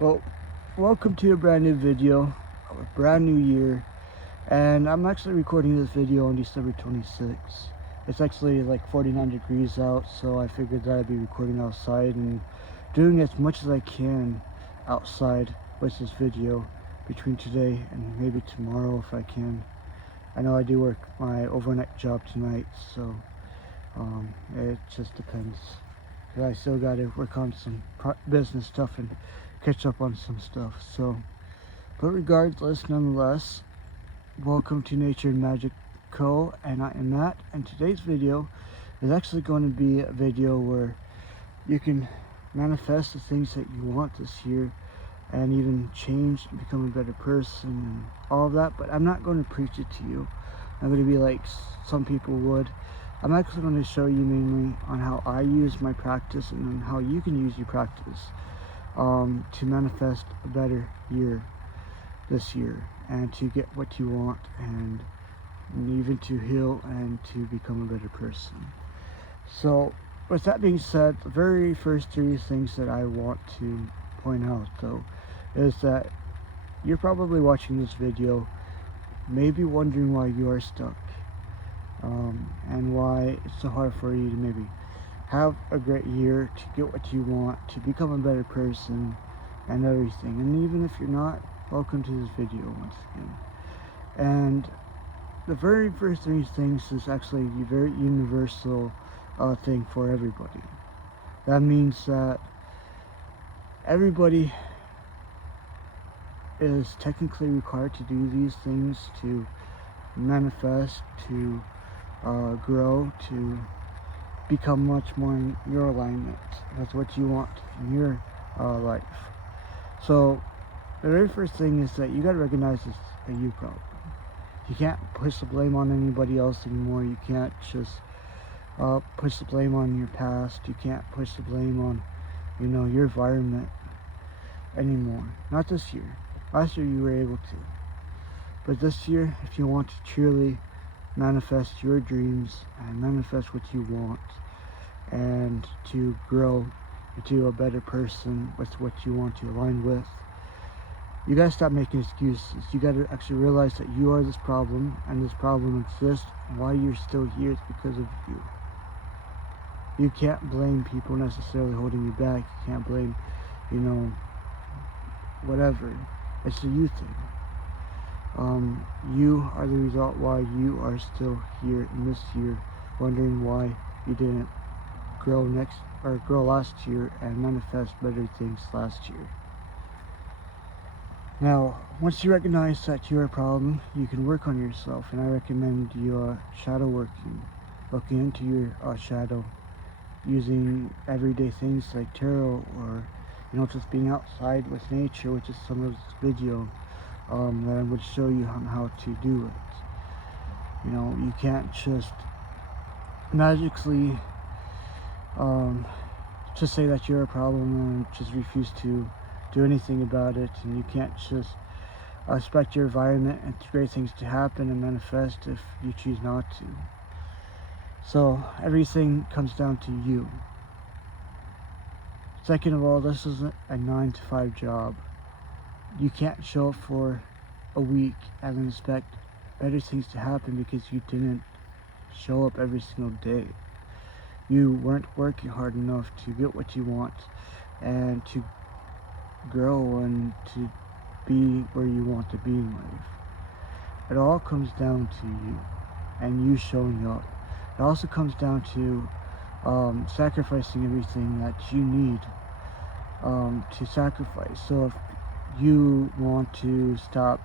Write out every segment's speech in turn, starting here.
Well, welcome to a brand new video of a brand new year, and I'm actually recording this video on December 26th. It's actually like 49 degrees out, so I figured that I'd be recording outside and doing as much as I can outside with this video between today and maybe tomorrow if I can. I know I do work my overnight job tonight, so it just depends. Cause I still got to work on some business stuff and catch up on some stuff. So, but regardless, nonetheless, welcome to Nature and Magic Co. And I am Matt. And today's video is actually going to be a video where you can manifest the things that you want this year and even change and become a better person and all of that. But I'm not going to preach it to you. I'm going to be like some people would. I'm actually going to show you mainly on how I use my practice and on how you can use your practice to manifest a better year this year and to get what you want and even to heal and to become a better person. So with that being said, the very first three things that I want to point out though is that you're probably watching this video maybe wondering why you are stuck and why it's so hard for you to maybe have a great year, to get what you want, to become a better person and everything. And even if you're not, welcome to this video once again. And the very first three things is actually a very universal thing for everybody. That means that everybody is technically required to do these things to manifest, to grow, to become much more in your alignment with what you want in your life. So the very first thing is that you got to recognize it's a you problem. You can't push the blame on anybody else anymore. You can't just push the blame on your past. You can't push the blame on, your environment anymore. Not this year. Last year you were able to. But this year, if you want to truly manifest your dreams and manifest what you want and to grow into a better person with what you want to align with, you gotta stop making excuses. You gotta actually realize that you are this problem and this problem exists, and why you're still here is because of you. You can't blame people necessarily holding you back. You can't blame, whatever. It's a you thing. You are the result why you are still here in this year, wondering why you didn't grow last year and manifest better things last year. Now, once you recognize that you're a problem, you can work on yourself, and I recommend you shadow working, looking into your shadow, using everyday things like tarot or just being outside with nature, which is some of this video that I would show you on how to do it. You can't just magically just say that you're a problem and just refuse to do anything about it, and you can't just expect your environment and great things to happen and manifest if you choose not to. So everything comes down to you. Second of all, this isn't a 9-to-5 job. You can't show up for a week and expect better things to happen because you didn't show up every single day. You weren't working hard enough to get what you want and to grow and to be where you want to be in life. It all comes down to you and you showing up. It also comes down to sacrificing everything that you need to sacrifice. So if you want to stop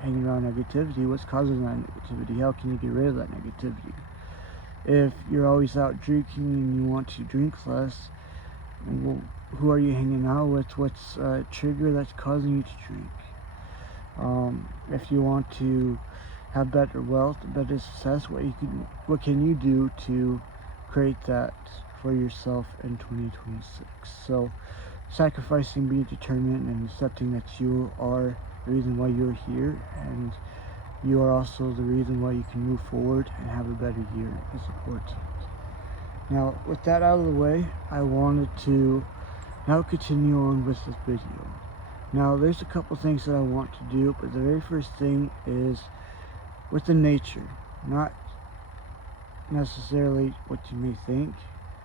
hanging around negativity, what's causing that negativity? How can you get rid of that negativity? If you're always out drinking and you want to drink less, well, who are you hanging out with? What's a trigger that's causing you to drink? If you want to have better wealth, better success, what can you do to create that for yourself in 2026? So sacrificing, being determined, and accepting that you are the reason why you're here, and you are also the reason why you can move forward and have a better year is important. Now, with that out of the way, I wanted to now continue on with this video. Now there's a couple things that I want to do, but the very first thing is with the nature, not necessarily what you may think.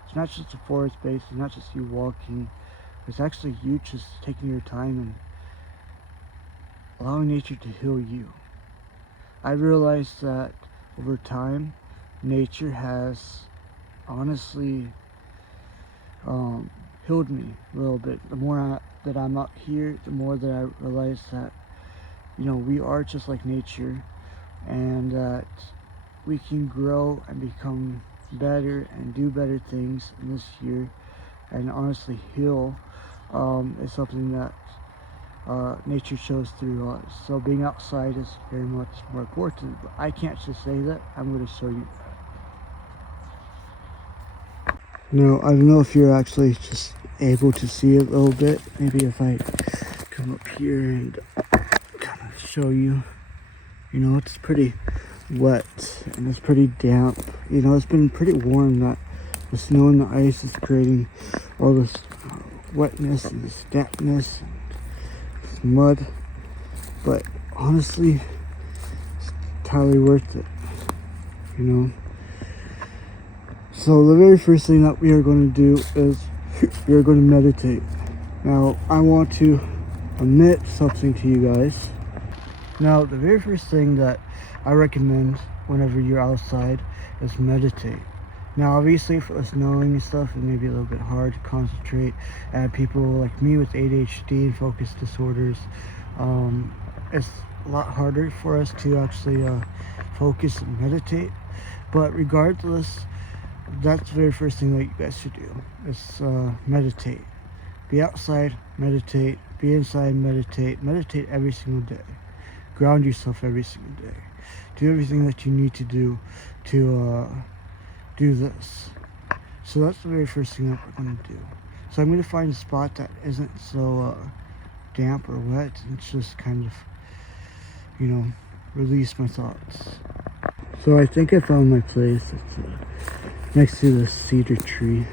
It's not just a forest space, it's not just you walking, it's actually you just taking your time and allowing nature to heal you. I realized that over time, nature has honestly healed me a little bit. The more that I'm out here, the more that I realize that, you know, we are just like nature, and that we can grow and become better and do better things in this year, and honestly heal is something that nature shows through us. So being outside is very much more important, but I can't just say that. I'm going to show you that. Now, I don't know if you're actually just able to see it a little bit. Maybe if I come up here and kind of show you. You know, it's pretty wet and it's pretty damp. You know, it's been pretty warm. That the snow and the ice is creating all this wetness and this dampness and this mud. But honestly, it's entirely worth it. You know. So the very first thing that we are going to do is we are going to meditate. Now, I want to admit something to you guys. Now, the very first thing that I recommend whenever you're outside is meditate. Now, obviously, for us knowing and stuff, it may be a little bit hard to concentrate. And people like me with ADHD and focus disorders, it's a lot harder for us to actually focus and meditate. But regardless, that's the very first thing that you guys should do. Is meditate. Be outside, meditate. Be inside, meditate. Meditate every single day. Ground yourself every single day. Do everything that you need to do to do this. So that's the very first thing that we're going to do. So I'm going to find a spot that isn't so damp or wet, and just kind of, you know, release my thoughts. So I think I found my place. It's next to the cedar tree.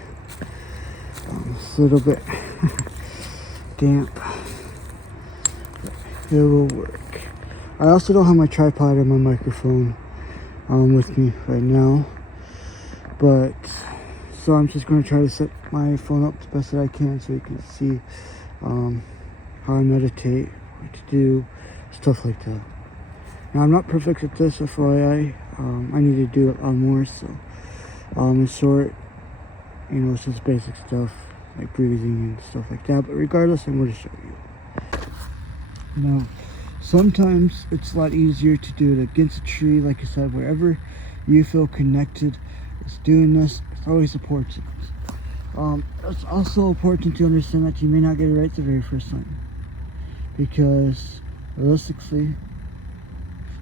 It's a little bit damp, but it will work. I also don't have my tripod or my microphone with me right now, but so I'm just going to try to set my phone up the best that I can so you can see how I meditate, what to do, stuff like that. Now, I'm not perfect at this, FYI. I need to do it a lot more, so in short, you know, it's just basic stuff like breathing and stuff like that, but regardless, I'm going to show you. Now, sometimes it's a lot easier to do it against a tree, like I said, wherever you feel connected. It's doing this, it's always important. It's also important to understand that you may not get it right the very first time, because realistically,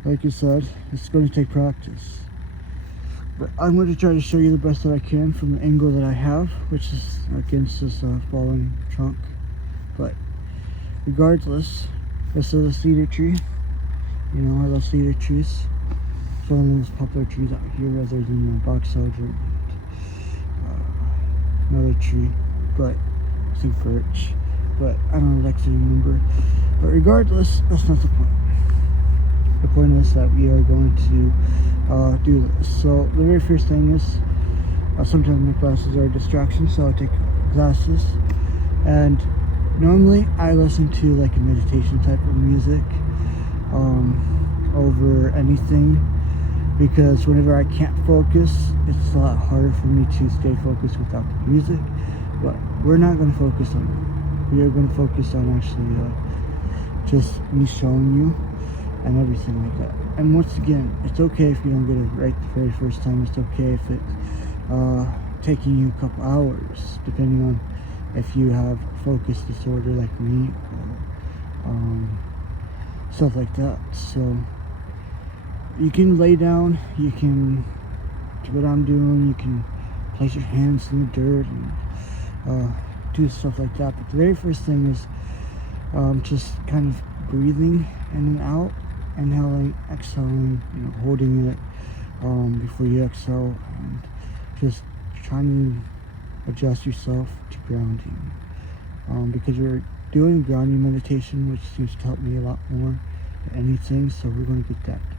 like I said, it's going to take practice. But I'm going to try to show you the best that I can from the angle that I have, which is against this fallen trunk. But regardless, this is a cedar tree. You know, I love cedar trees. It's one of the most popular trees out here, rather than boxwood or another tree. But I think birch. But I don't actually remember. But regardless, that's not the point. The point is that we are going to do this. So the very first thing is, sometimes my glasses are a distraction, so I'll take glasses. And normally I listen to like a meditation type of music over anything, because whenever I can't focus, it's a lot harder for me to stay focused without the music. But we're not going to focus on it. We are going to focus on actually just me showing you and everything like that. And once again, it's okay if you don't get it right the very first time. It's okay if it's taking you a couple hours, depending on if you have focus disorder like me, or stuff like that. So you can lay down, you can do what I'm doing, you can place your hands in the dirt and do stuff like that. But the very first thing is just kind of breathing in and out, inhaling, exhaling, you know, holding it before you exhale, and just trying to adjust yourself to grounding, because you're doing grounding meditation, which seems to help me a lot more than anything, so we're going to get that done.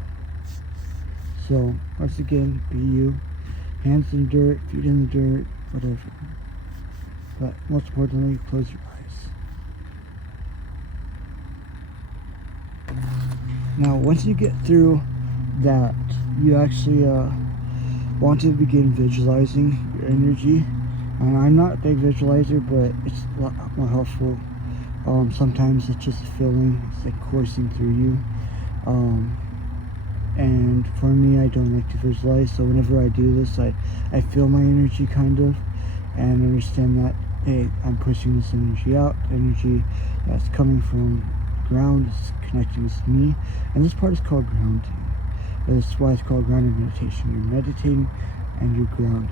So once again, be you. Hands in the dirt, feet in the dirt, whatever. But most importantly, close your eyes. Now, once you get through that, you actually want to begin visualizing your energy. And I'm not a big visualizer, but it's a lot more helpful. Sometimes it's just a feeling, it's like coursing through you. And for me, I don't like to visualize, so whenever I do this, I feel my energy kind of, and understand that, hey, I'm pushing this energy out, energy that's coming from the ground is connecting with me, and this part is called grounding. That's why it's called grounding meditation. You're meditating and you're grounding.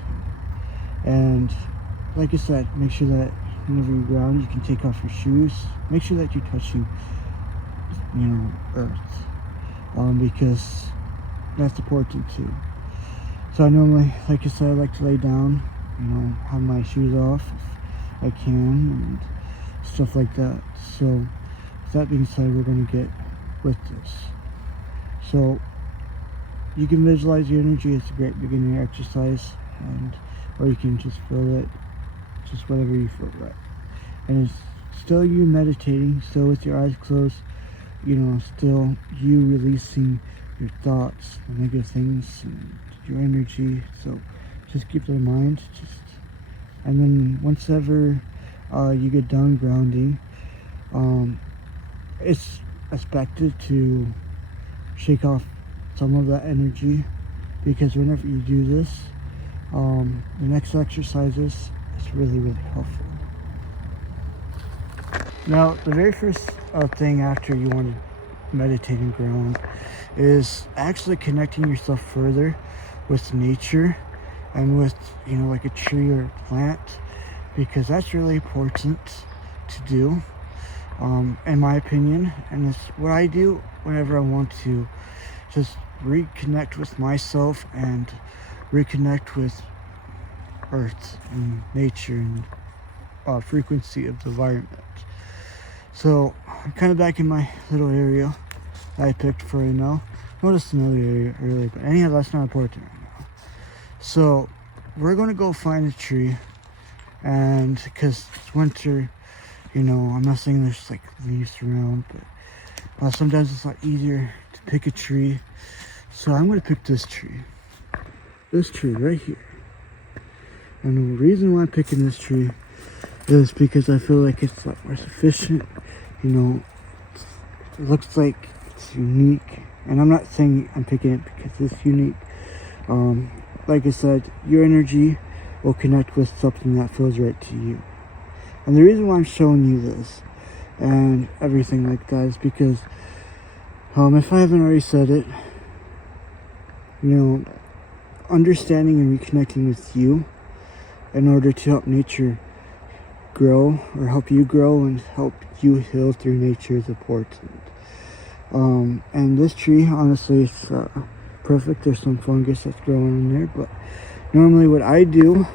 And like I said, make sure that whenever you ground, you can take off your shoes. Make sure that you're touching, earth, because that's important too. So I normally, like I said, I like to lay down, have my shoes off if I can, and stuff like that. So with that being said, we're going to get with this. So you can visualize your energy. It's a great beginning exercise, or you can just feel it, just whatever you feel right. And it's still you meditating, still with your eyes closed, still you releasing your thoughts, the negative things, and your energy. So just keep that in mind. And then once ever you get done grounding, it's expected to shake off some of that energy, because whenever you do this, the next exercises is really, really helpful. Now, the very first thing after you want to meditate and ground is actually connecting yourself further with nature and with, like a tree or a plant, because that's really important to do, in my opinion. And it's what I do whenever I want to just reconnect with myself and reconnect with earth and nature and frequency of the environment. So I'm kind of back in my little area that I picked for right now. Noticed another area earlier, but anyhow, that's not important right now. So we're going to go find a tree, and because it's winter, I'm not saying there's like leaves around, but sometimes it's a lot easier to pick a tree. So I'm going to pick this tree right here. And the reason why I'm picking this tree is because I feel like it's a lot more sufficient. It looks like it's unique, and I'm not saying I'm picking it because it's unique. Like I said, your energy will connect with something that feels right to you. And the reason why I'm showing you this and everything like that is because, if I haven't already said it, understanding and reconnecting with you in order to help nature grow, or help you grow and help you heal through nature, is important. And this tree, honestly, it's perfect. There's some fungus that's growing in there, but normally what I do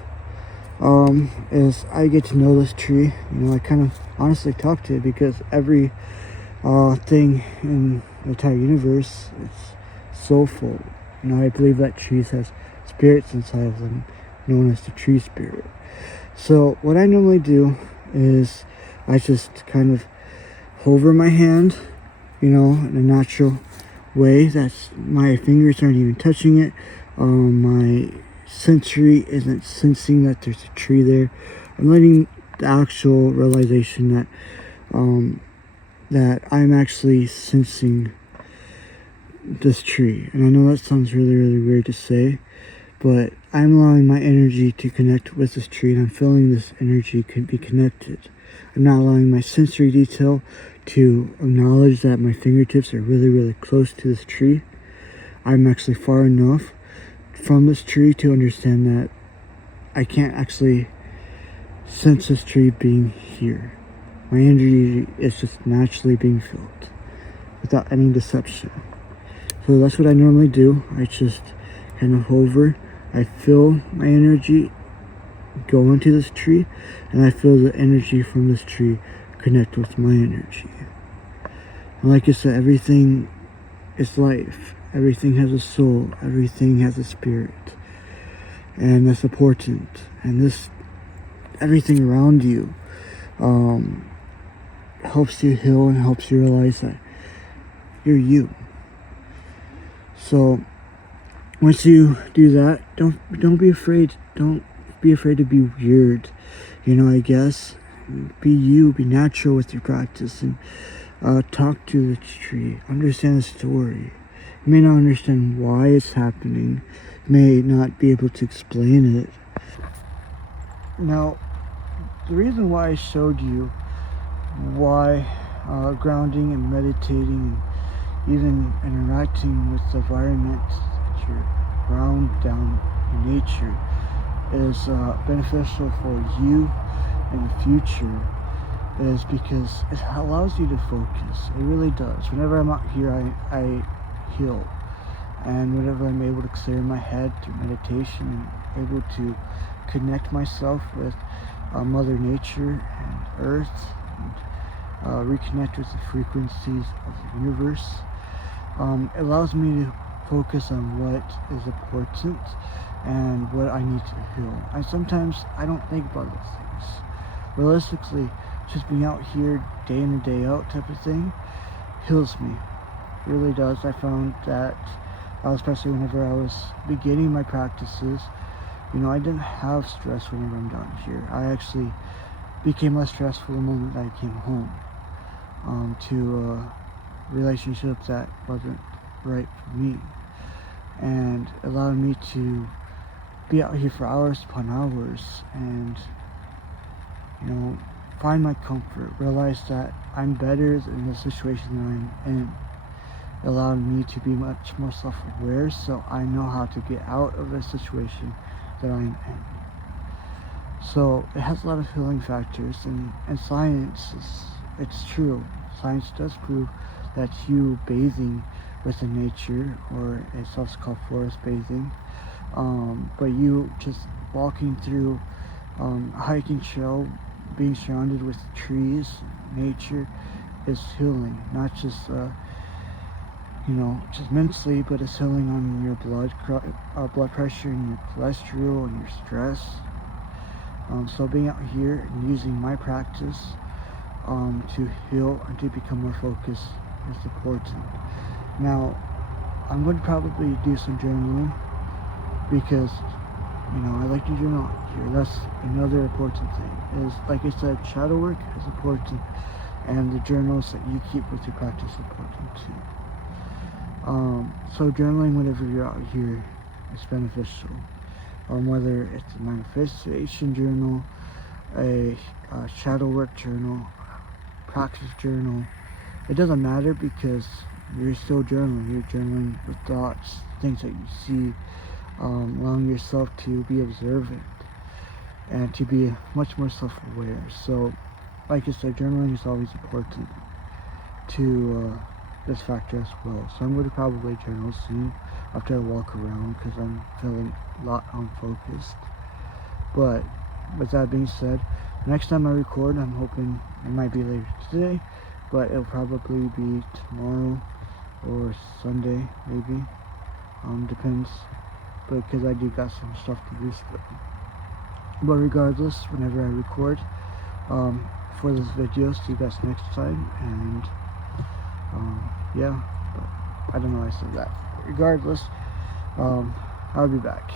is I get to know this tree. I kind of honestly talk to it, because every thing in the entire universe is soulful. I believe that trees has spirits inside of them, known as the tree spirit. So what I normally do is I just kind of hover my hand, in a natural way. That's, my fingers aren't even touching it. My sensory isn't sensing that there's a tree there. I'm letting the actual realization that that I'm actually sensing this tree. And I know that sounds really, really weird to say, but I'm allowing my energy to connect with this tree, and I'm feeling this energy can be connected. I'm not allowing my sensory detail to acknowledge that my fingertips are really, really close to this tree. I'm actually far enough from this tree to understand that I can't actually sense this tree being here. My energy is just naturally being felt without any deception. So that's what I normally do. I just kind of hover. I feel my energy go into this tree, and I feel the energy from this tree connect with my energy. And like I said, everything is life. Everything has a soul. Everything has a spirit. And that's important. And this, everything around you, helps you heal and helps you realize that you're you. So once you do that, don't be afraid. Don't be afraid to be weird. I guess be you. Be natural with your practice and talk to the tree. Understand the story. You may not understand why it's happening. You may not be able to explain it. Now, the reason why I showed you why grounding and meditating and even interacting with the environment that you're around down in nature is beneficial for you in the future is because it allows you to focus. It really does. Whenever I'm out here, I heal. And whenever I'm able to clear my head through meditation and able to connect myself with Mother Nature and Earth and reconnect with the frequencies of the universe, it allows me to focus on what is important and what I need to heal. And sometimes I don't think about those things. Realistically, just being out here day in and day out type of thing heals me. It really does. I found that, especially whenever I was beginning my practices, I didn't have stress whenever I'm down here. I actually became less stressful the moment I came home to a relationship that wasn't right for me, and allowed me to be out here for hours upon hours and find my comfort, realize that I'm better in the situation that I'm in. It allowed me to be much more self-aware, so I know how to get out of the situation that I'm in. So it has a lot of healing factors, and science it's true. Science does prove that you bathing within nature, or it's also called forest bathing, but you just walking through a hiking trail, being surrounded with trees, nature, is healing. Not just just mentally, but it's healing on your blood pressure and your cholesterol and your stress. So being out here and using my practice to heal and to become more focused is important. Now, I'm going to probably do some journaling because I like to journal here. That's another important thing. Is, like I said, shadow work is important, and the journals that you keep with your practice is important too. So journaling whenever you're out here is beneficial. Whether it's a manifestation journal, a shadow work journal, practice journal, it doesn't matter because you're still journaling. You're journaling with thoughts, things that you see, allowing yourself to be observant and to be much more self-aware. So, like I said, journaling is always important to this factor as well. So I'm going to probably journal soon after I walk around because I'm feeling a lot unfocused. But with that being said, next time I record, I'm hoping it might be later today, but it'll probably be tomorrow or Sunday maybe. Depends, because I do got some stuff to do still. But regardless, whenever I record for this video, see you guys next time. And yeah, but I don't know why I said that. But regardless, I'll be back.